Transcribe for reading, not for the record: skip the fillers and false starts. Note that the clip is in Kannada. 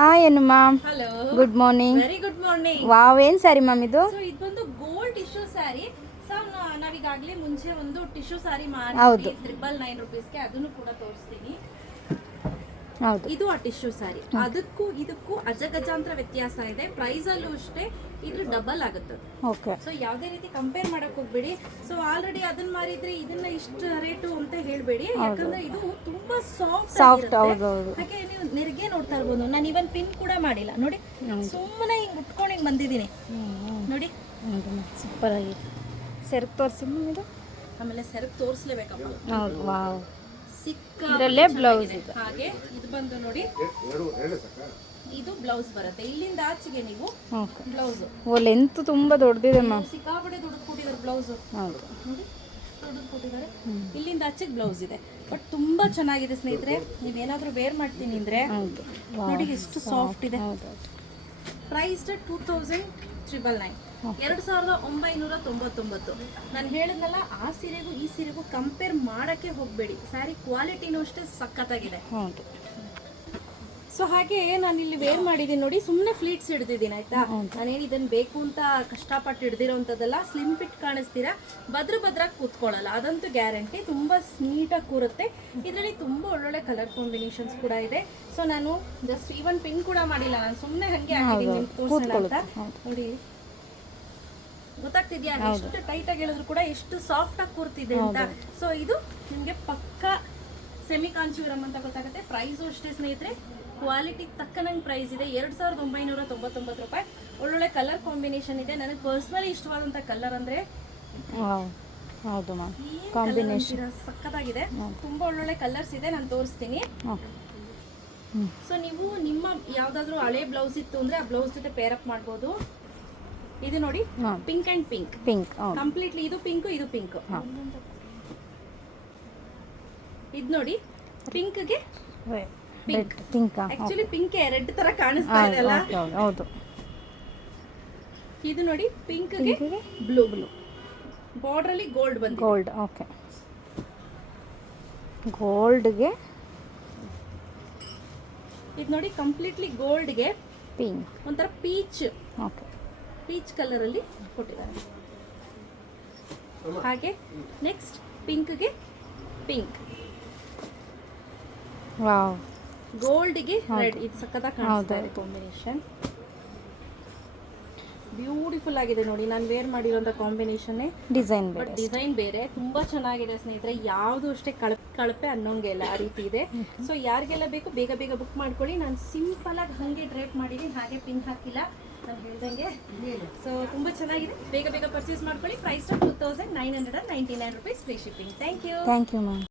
Hi Anu ma'am, hello, good morning. Very good morning. Wow, ಏನ್ ಸ್ಯಾರಿ ಮ್ಯಾಮ್ ಇದು? ಸೊ ಇದು ಬಂದು ಗೋಲ್ಡ್ ಟಿಶ್ಯೂ ಸ್ಯಾರಿ. ಸೊ ನಾವೀಗಾಗಲೇ ಮುಂಚೆ ಒಂದು ಟಿಶ್ಯೂ ಸ್ಯಾರಿ ಹೌದು. ಮಾಡಿದ್ವಿ 999 ರೂಪೀಸ್ಗೆ, ಅದನ್ನು ಕೂಡ ತೋರಿಸ್ತೀನಿ. ಹೌದು, ಇದು ಆ ಟಿಶ್ಯೂ ಸ್ಯಾರಿ. ಅದಕ್ಕೂ ಇದಕ್ಕೂ ಅಜಗಜಾಂತರ ವ್ಯತ್ಯಾಸ ಇದೆ. ಪ್ರೈಸ್ ಅಲ್ಲೂ ಅಷ್ಟೇ ಇದು ಡಬಲ್ ಆಗುತ್ತೆ. ಓಕೆ. ಸೊ ಯಾವುದೇ ರೀತಿ ಕಂಪೇರ್ ಮಾಡಕ್ ಹೋಗ್ಬೇಡಿ. ಸೊ ಆಲ್ರೆಡಿ ಅದನ್ನ ಮಾರಿದ್ರೆ ಇದನ್ನ ಇಷ್ಟು ರೇಟು ಅಂತ ಹೇಳ್ಬೇಡಿ, ಯಾಕಂದ್ರೆ ಇದು ತುಂಬಾ ಸಾಫ್ಟ್. ಹೌದು ಹೌದು. ಹಾಗೆ ನೀವು ನೆರಿಗೆ ನೋಡ್ತಾ ಇರ್ಬೋದು. ನಾನು ಇವನ್ ಪಿನ್ ಕೂಡ ಮಾಡಿಲ್ಲ ನೋಡಿ, ಸುಮ್ಮನೆ ಹಿಂಗ್ ಉಟ್ಕೊಂಡು ಹಿಂಗ್ ಬಂದಿದ್ದೀನಿ ನೋಡಿ. ಸೂಪರ್ ಆಗಿದೆ. ಸೆರಗ್ ತೋರಿಸಿ ಮ್ಯಾಮ್ ಇದು. ಆಮೇಲೆ ಸೆರಗ್ ತೋರಿಸ್ಲೇಬೇಕಪ್ಪ. ಹೌದು, ವಾವ್. ಸಿಕ್ಕ ಇದರಲ್ಲೇ ಬ್ಲೌಸ್ ಇದೆ. ಹಾಗೆ ಇದು ಬಂದು ನೋಡಿ, ಇದು ಬ್ಲೌಸ್ ಬರುತ್ತೆ. ಇಲ್ಲಿಂದ ಆಚೆಗೆ ನೀವು ಓಕೆ. ಬ್ಲೌಸ್ ಓ, ಲೆಂತ್ ತುಂಬಾ ದೊಡ್ಡದಿದೆ ಮ್ಯಾಮ್. ಸಿಕ್ಕಾಪಟ್ಟೆ ದುಡ್ಡು ಕೊಟ್ಟಿದ್ದಾರೆ ಬ್ಲೌಸ್. ಹೌದು ನೋಡಿ, ದುಡ್ಡು ಕೊಟ್ಟಿದ್ದಾರೆ. ಇಲ್ಲಿಂದ ಆಚೆಗೆ ಬ್ಲೌಸ್ ಇದೆ. ಬಟ್ ತುಂಬಾ ಚೆನ್ನಾಗಿದೆ ಸ್ನೇಹಿತರೆ. ನೀವೇನಾದ್ರೂ ವೇರ್ ಮಾಡ್ತೀನಿ ಅಂದ್ರೆ ಹೌದು, ನೋಡಿ ಎಷ್ಟು ಸಾಫ್ಟ್ ಇದೆ. ಹೌದು. ಪ್ರೈಸ್ 2999, 2999. ನಾನು ಹೇಳಿದ್ನಲ್ಲ, ಆ ಸೀರೆಗೂ ಈ ಸೀರೆಗೂ ಕಂಪೇರ್ ಮಾಡಕ್ಕೆ ಹೋಗಬೇಡಿ. ಸ್ಯಾರಿ ಕ್ವಾಲಿಟಿನೂ ಅಷ್ಟೇ ಸಖತ್ತಾಗಿದೆ. ಹೌದು. ಸೊ ಹಾಗೆ ನಾನು ಇಲ್ಲಿ ವೇರ್ ಮಾಡಿದ್ದೀನಿ ನೋಡಿ, ಸುಮ್ಮನೆ ಫ್ಲೀಟ್ಸ್ ಹಿಡ್ದಿದ್ದೀನಿ ಆಯ್ತಾ. ನಾನೇನು ಇದನ್ನು ಬೇಕು ಅಂತ ಕಷ್ಟಪಟ್ಟು ಹಿಡ್ದಿರೋಂಥದ್ದಲ್ಲ. ಸ್ಲಿಮ್ ಫಿಟ್ ಕಾಣಿಸ್ತೀರಾ, ಭದ್ರಾಗಿ ಕೂತ್ಕೊಳ್ಳಲ್ಲ, ಅದಂತೂ ಗ್ಯಾರಂಟಿ. ತುಂಬ ನೀಟಾಗಿ ಕೂರುತ್ತೆ. ಇದರಲ್ಲಿ ತುಂಬ ಒಳ್ಳೊಳ್ಳೆ ಕಲರ್ ಕಾಂಬಿನೇಷನ್ಸ್ ಕೂಡ ಇದೆ. ಸೊ ನಾನು ಜಸ್ಟ್ ಈವನ್ ಪಿನ್ ಕೂಡ ಮಾಡಿಲ್ಲ, ನಾನು ಸುಮ್ಮನೆ ಹಾಗೆ ಹಾಕಿದ್ದೀನಿ ನಿಮ್ಗೆ ತೋರಿಸೋಣ ಅಂತ. ನೋಡಿ, ಗೊತ್ತಾಗ್ತಿದ್ಯಾ ಎಷ್ಟು ಟೈಟ್ ಆಗಿ ಹೇಳಿದ್ರು ಕೂಡ ಎಷ್ಟು ಸಾಫ್ಟ್ ಆಗಿ ಕೂರ್ತಿದೆ ಅಂತ. ಸೊ ಇದು ನಿಮಗೆ ಪಕ್ಕ ಸೆಮಿ ಕಾಂಚೀವರಂ ಅಂತ ಗೊತ್ತಾಗುತ್ತೆ. ಪ್ರೈಸು ಅಷ್ಟೇ ಸ್ನೇಹಿತರೆ, ಕ್ವಾಲಿಟಿ ತಕ್ಕನಂಗೆ ಪ್ರೈಸ್ ಇದೆ. 2999 ರೂಪಾಯಿ. ಒಳ್ಳೊಳ್ಳೆ ಕಲರ್ ಕಾಂಬಿನೇಷನ್ ಇದೆ. ನನಗೆ ಪರ್ಸ್ನಲಿ ಇಷ್ಟವಾದಂಥ ಕಲರ್ ಅಂದರೆ ಹೌದು ಮ್ಯಾಮ್, ಕಾಂಬಿನೇಷನ್ ಸಕ್ಕತ್ತಾಗಿದೆ. ತುಂಬ ಒಳ್ಳೊಳ್ಳೆ ಕಲರ್ಸ್ ಇದೆ, ನಾನು ತೋರಿಸ್ತೀನಿ. ಸೊ ನೀವು ನಿಮ್ಮ ಯಾವುದಾದ್ರೂ ಹಳೆ ಬ್ಲೌಸ್ ಇತ್ತು ಅಂದರೆ ಆ ಬ್ಲೌಸ್ ಜೊತೆ ಪೇರ್ ಅಪ್ ಮಾಡ್ಬೋದು. ಇದು ನೋಡಿ, ಪಿಂಕ್ ಅಂಡ್ ಪಿಂಕ್ ಕಂಪ್ಲೀಟ್ಲಿ. ಇದು ಪಿಂಕ್, ಇದು ಪಿಂಕ್. ಇದು ನೋಡಿ, ಪಿಂಕ್ಗೆ ಪಿಂಕ್. ಆಕ್ಚುಲಿ ಪಿಂಕ್ ರೆಡ್ ತರ ಕಾಣಿಸ್ತಾ ಇದೆ ಅಲ್ಲ. ಹೌದು. ಇದು ನೋಡಿ, ಪಿಂಕ್ಗೆ ಬ್ಲೂ. ಬಾರ್ಡರ್ ಅಲ್ಲಿ ಗೋಲ್ಡ್ ಬಂದಿದೆ. Gold, okay. ಗೋಲ್ಡ್ಗೆ ಇದು ನೋಡಿ, ಕಂಪ್ಲೀಟ್ಲಿ ಗೋಲ್ಡ್ಗೆ ಪಿಂಕ್, ಒಂಥರ ಪೀಚ್. ಓಕೆ. ಪೀಚ್ ಕಲರ್ ಅಲ್ಲಿ ಕೊಟ್ಟಿದ್ದಾರೆ. ಹಾಗೆ ನೆಕ್ಸ್ಟ್ ಪಿಂಕ್ಗೆ ಪಿಂಕ್, ವಾವ್. ಗೋಲ್ಡ್ಗೆ ರೆಡ್. ಇದು ಸಕ್ಕತ್ತಾಗಿ ಕಾಣಿಸ್ತಾ ಇದೆ ಕಾಂಬಿನೇಷನ್. ಬ್ಯೂಟಿಫುಲ್ ಆಗಿದೆ ನೋಡಿ. ನಾನು ವೇರ್ ಮಾಡಿರೋಂಥ ಕಾಂಬಿನೇಷನ್ನೇ ಡಿಸೈನ್ ಬೇರೆ, ಬಟ್ ಡಿಸೈನ್ ಬೇರೆ. ತುಂಬ ಚೆನ್ನಾಗಿದೆ ಸ್ನೇಹಿತರೆ. ಯಾವುದು ಅಷ್ಟೇ ಕಳಪೆ ಅನ್ನೋಂಗೆಲ್ಲ ಆ ರೀತಿ ಇದೆ. ಸೊ ಯಾರಿಗೆಲ್ಲ ಬೇಕು ಬೇಗ ಬೇಗ ಬುಕ್ ಮಾಡ್ಕೊಳ್ಳಿ. ನಾನು ಸಿಂಪಲಾಗಿ ಹಾಗೆ ಡ್ರೇಪ್ ಮಾಡಿದ್ದೀನಿ, ಹಾಗೆ ಪಿನ್ ಹಾಕಿಲ್ಲ ನಾನು ಹೇಳ್ದಂಗೆ. ಸೊ ತುಂಬ ಚೆನ್ನಾಗಿದೆ, ಬೇಗ ಬೇಗ ಪರ್ಚೇಸ್ ಮಾಡ್ಕೊಳ್ಳಿ. Price 2999 rupees, free shipping. Thank you ma'am.